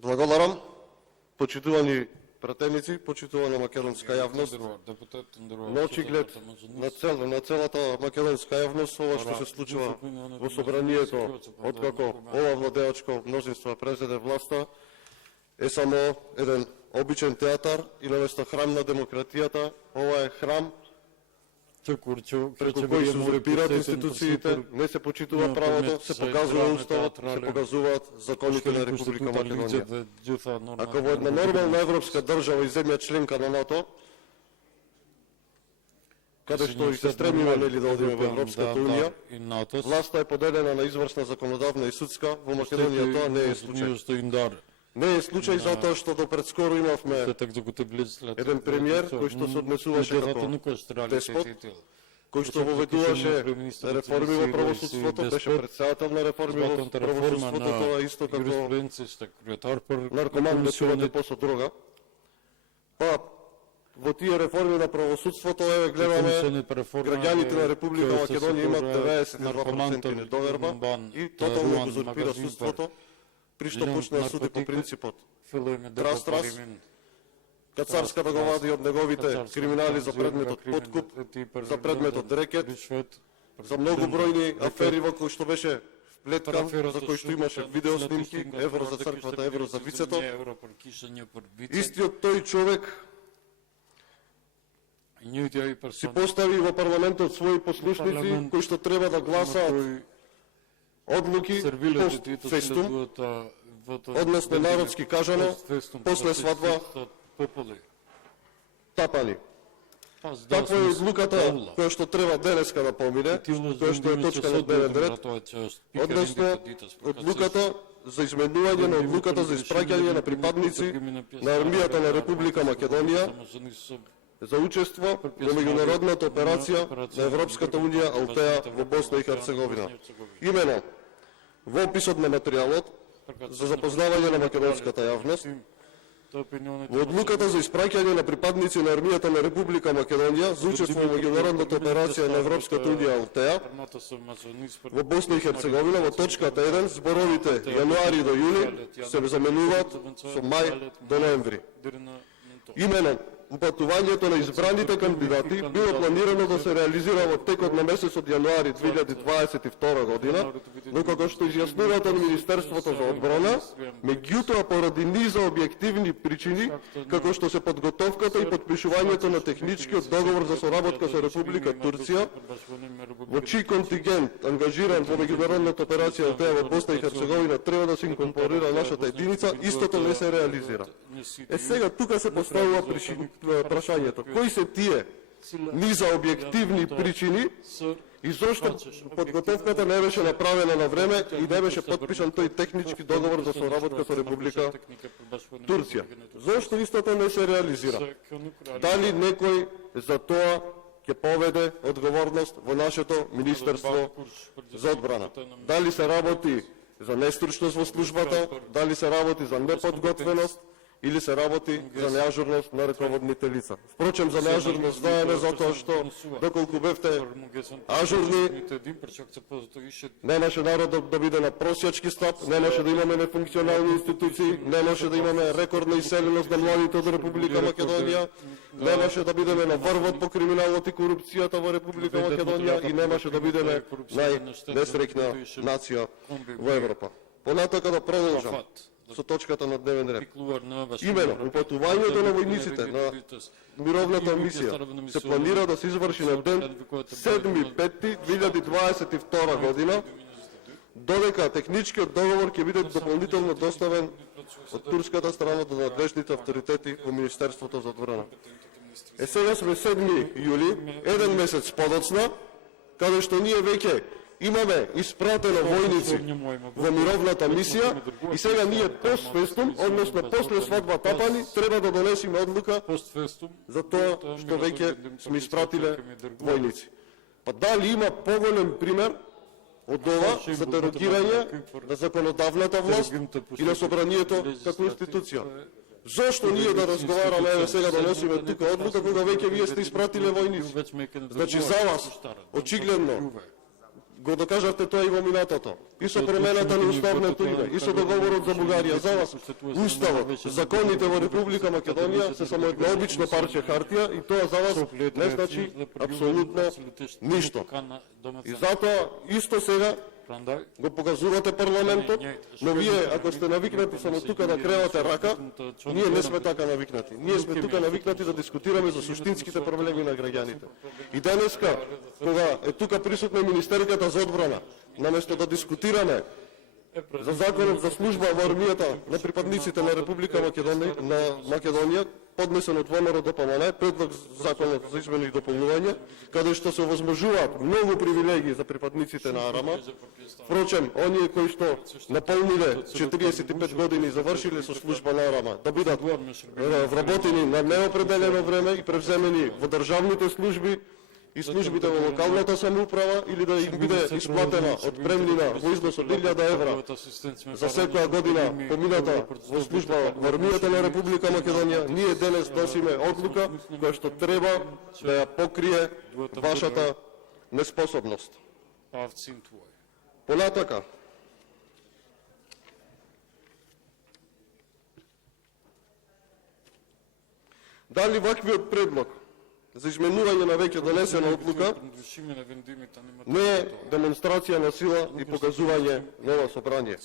Благодарам, почитувани пратеници, почитувана македонска јавност. На очиглед на целата македонска јавност, ова што се случува во собранието, откако ова владеачко мнозинство презеде власта, е само еден обичен театар и наместо храм на демократијата, ова е храм преку кој се узурпираат институциите, не се почитува правото, се покажува уставот, се покажуваат законите на Република Македонија. Ако во една нормална европска држава и земја членка на НАТО, каде што и се стремиме нели да одиме во Европската унија, власта е поделена на извршна, законодавна и судска, во Македонија тоа не е случај. Не е случај затоа што до предскоро имавме еден премиер кој што се однесуваше како деспот, кој што воведуваше реформи во правосудството, беше председател на реформи во правосудството, тоа исто како наркоман мечувате посо дрога. Па во тие реформи на правосудството гледаме граѓаните на Република Македонија имат 92% недоверба и тотално го узурпира судството, при што почна да суди по принципот трас-трас, Кацарската го вади од неговите криминали за предметот подкуп, за предметот рекет, за многу бројни афери во кои што беше вплеткан, за кои што имаше видеоснимки, евро за црквата, евро за вицето. Истиот тој човек си постави во парламентот своји послушници кои што треба да гласаат одлуки пост-фестум, односно народски кажано, после свадба тапани. Таква е одлуката која што треба денеска да помине, која што е точка на дневен ред, односно одлуката за изменување на одлуката за испраќање на припадници на армијата на Република Македонија за учество во меѓународната операција на Европската унија Алтеа во Босна и Херцеговина. Имено, во описот на материјалот за запознавање на македонската јавност, во одлуката за испраќање на припадници на армијата на Република Македонија за учество во меѓународната операција на Европската унија Алтеа во Босна и Херцеговина, во точката 1 зборовите јануари до јули се заменуваат со мај до ноември. Имено, упатувањето на избраните кандидати било планирано да се реализира во текот на месецот јануари 2022 година, но како што изјаснуваат од Министерството за одбрана, меѓутоа поради низа објективни причини, како што се подготовката и подпишувањето на техничкиот договор за соработка со Република Турција, во чиј контингент ангажиран во меѓународната операција Алтеа во Босна и Херцеговина треба да се инкорпорира нашата единица, истото не се реализира. Сега тука се поставува прашањето, кои се тие низа објективни причини и зошто подготовката не беше направена на време и не беше подпишан тој технички договор за соработка со Република Турција? Зошто истото не се реализира? Дали некој за тоа ќе поведе одговорност во нашето Министерство за одбрана? Дали се работи за нестручност во службата, дали се работи за неподготвеност, или се работи за неажурност на раководните лица. Впрочем, за неажурност знаеме затоа што доколку бевте ажурни, немаше народ да биде на просјачки стап, немаше да имаме нефункционални институции, немаше да имаме рекордна иселеност на младите од Република Македонија, немаше да бидеме на врвот по криминалот и корупцијата во Република Македонија и немаше да бидеме најнесреќна нација во Европа. Понатака да продолжам со точката на дневен ред. Имено, упатувањето на војниците на мировната мисија се планира да се изврши на ден 7.5.2022 година, додека техничкиот договор ќе биде дополнително доставен од турската страна до надлежните авторитети во Министерството за одбрана. Сега сме 7 јули, еден месец подоцна, каде што ние веќе имаме испратено војници во мировната мисија и сега ние постфестум, односно после свадба тапани, треба да донесиме одлука за тоа што веќе сме испратиле војници. Па дали има поголем пример од ова за дерогирање на законодавната власт и на собранието како институција? Зошто ние да разговараме сега да носиме тука одлука кога веќе вие сте испратиле војници? Значи за вас очигледно го докажавте тоа и во минатото. И со промената на уставното име, и со договорот за Бугарија. За вас, уставот, законите во Република Македонија се само една обична парче хартија и тоа за вас не значи апсолутно ништо. И затоа исто сега го покажувате парламентот, но вие ако сте навикнати само тука да кревате рака, ние не сме така навикнати. Ние сме тука навикнати да дискутираме за суштинските проблеми на граѓаните. И денеска, кога е тука присутна министерката за одбрана, наместо да дискутираме за законот за служба во армијата на припадниците на Република Македонија, поднесен од ВМРО ДПМН, предлог законот за измени и дополнување, каде што се овозможуваат многу привилегии за припадниците на АРАМА. Впрочем, оние кои што наполниле 45 години и завршиле со служба на АРАМА, да бидат вработени на неопределено време и превземени во државните служби и службите во локалната самоуправа, или да им биде исплатена отпремнина во износ од 1000 евра за секоја година помината во служба во армијата на Република Македонија. Ние денес носиме одлука која што треба да ја покрие вашата неспособност. Понатака, дали ваквиот предлог за изменување на веќе донесена одлука не е демонстрација на сила и покажување на ова собрание.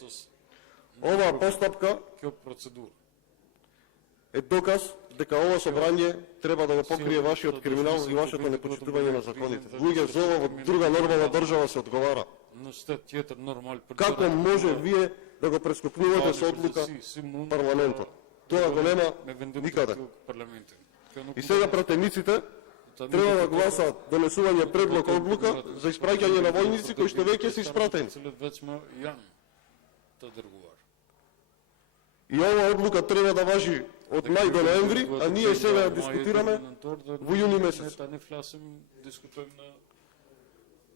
Оваа постапка е доказ дека ова собрание треба да го покрие вашиот криминал и вашето непочитување на законите. Луѓе, за ова во друга нормална држава се одговара. Како може вие да го прескокнувате со одлука парламентот? Тоа го нема никаде. И сега пратениците треба да гласаат донесување предлог одлука за испраќање на војници кои што веќе се испратени. И ова одлука треба да важи од мај до ноември, а ние сега дискутираме во јуни месец.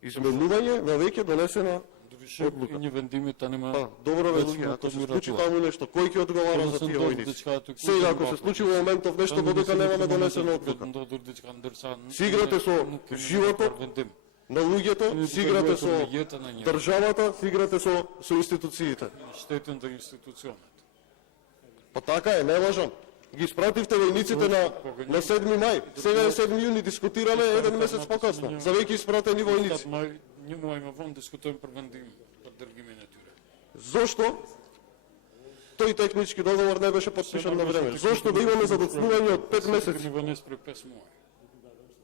Изменување на веќе донесена одлука. Добро бе, луѓе, ако се случи таму нешто, кој ќе одговара за тие војници? Сега, ако се случи во моментов нешто, додека немаме донесена одлука. Си играте со животот на луѓето, си играте со државата, си играте со институциите. Па така е, не лажам. Ги испративте војниците на 7 мај. Сега е 7 јуни, дискутираме еден месец покасно. За веќе испратени војници. Зошто тој технички договор не беше подпишан на време? Зошто да имаме задоцнување од 5 месеци?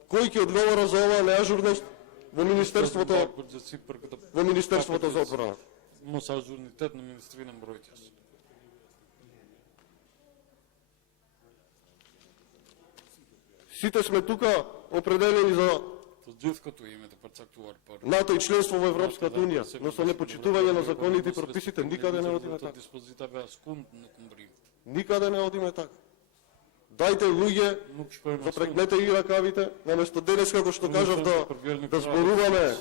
Кој ќе одговара за оваа неажурност во Министерството за одбрана? Сите сме тука определени за НАТО и членство во Европската Унија, но со непочитување на законите и прописите никаде не одиме така. Никаде не одиме така. Дајте луѓе, запрегнете ги ракавите, наместо денес како што кажав да зборуваме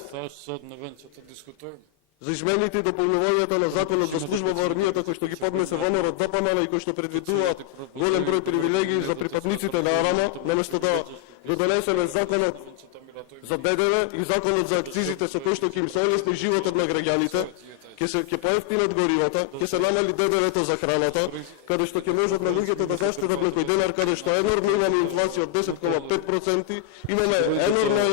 за измените и дополнувањето на законот за служба во армијата кој што ги поднесе ВМРО ДПМН и кој што предвидуваат голем број привилегии за припадниците на АРАМА, наместо да го донесеме законот за ДДВ и законот за акцизите со кој што ќе им се олесни животот на граѓаните, ќе поевтинат горивата, ќе се намали ДДВ-то за храната, каде што ќе можат на луѓето да заштедат некој денар, каде што енормно имаме инфлација од 10,5%, имаме енормна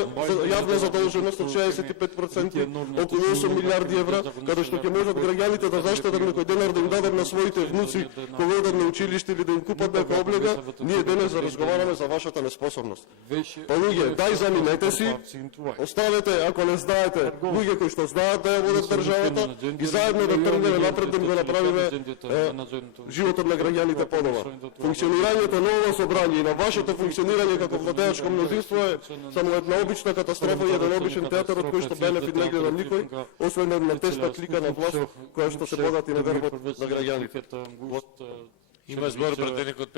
јавна задолженост од 65%, околу 8 милиарди евра, каде што ќе можат граѓаните да заштедат некој денар да им дадат на своите внуци кога одат на училиште или да им купат нека облега. Ние денес да разговараме за вашата неспособност. Па луѓе, дај заминете си, оставете ако не знаете луѓе кои што знаат да ја водат државата и заедно да тргнеме напред да го направиме животот на граѓаните подобар. Функционирањето на ова собрание и на вашето функционирање како владеачко мнозинство е само една обична катастрофа и еден обичен театар од кој што бенефит не гледа никој, освен една теста клика на власт која што се богати на грбот на граѓаните. Има збор пратеник од